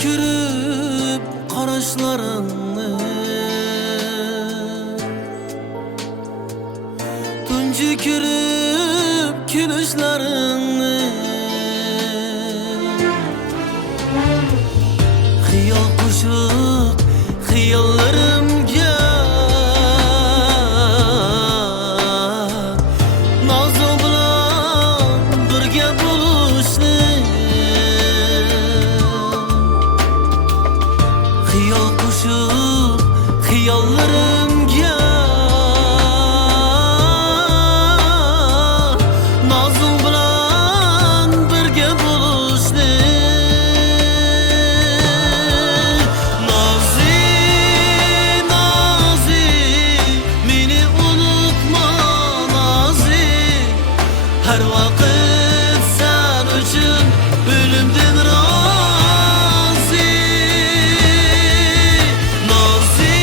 Tükürüp qarashlaringni, tunji kirib kulishlaringni, xiyol qo'shib xiyollarimga nozu bilan birga bo'lishni, xiyol qo'shib xiyollarimga nozu bilan birga bo'lishni. Nozi, nozi, meni unutma nozi, har vaqt sen uchun o'limdan rozi. Nozi,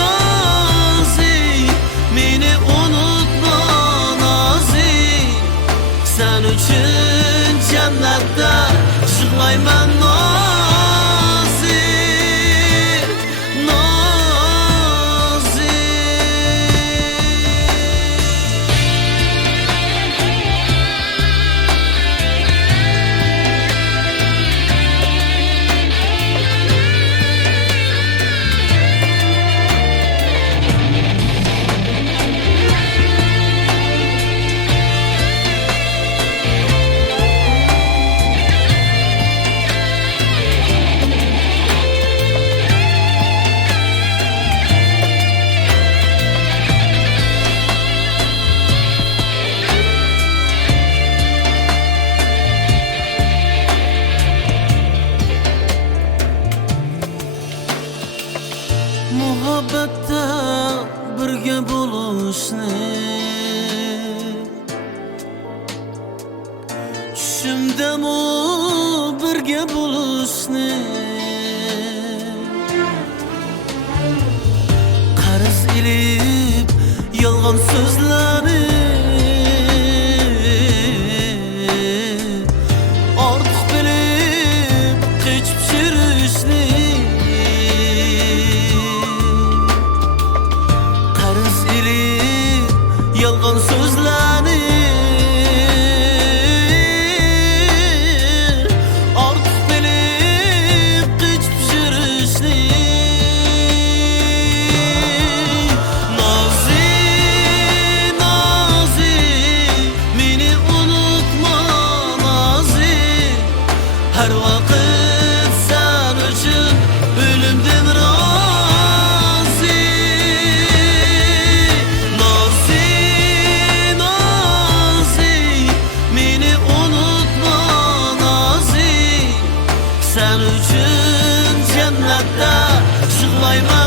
nozi, meni unutma nozi, sen uchun jannatda yig'layman nozi, nozi. Muhabbatda birga bo'lishni, tushimdami birga bo'lishni, qarz ilib yolg'on so'zlarni ortiq bilib qechib yurishni, yolg'on so'zlarni ortiq bilib qechib yurishni. Nozi, nozi, meni unutma nozi, har vaqt sen uchun o'limdan rozi. Sen uchun jannatda yig'layman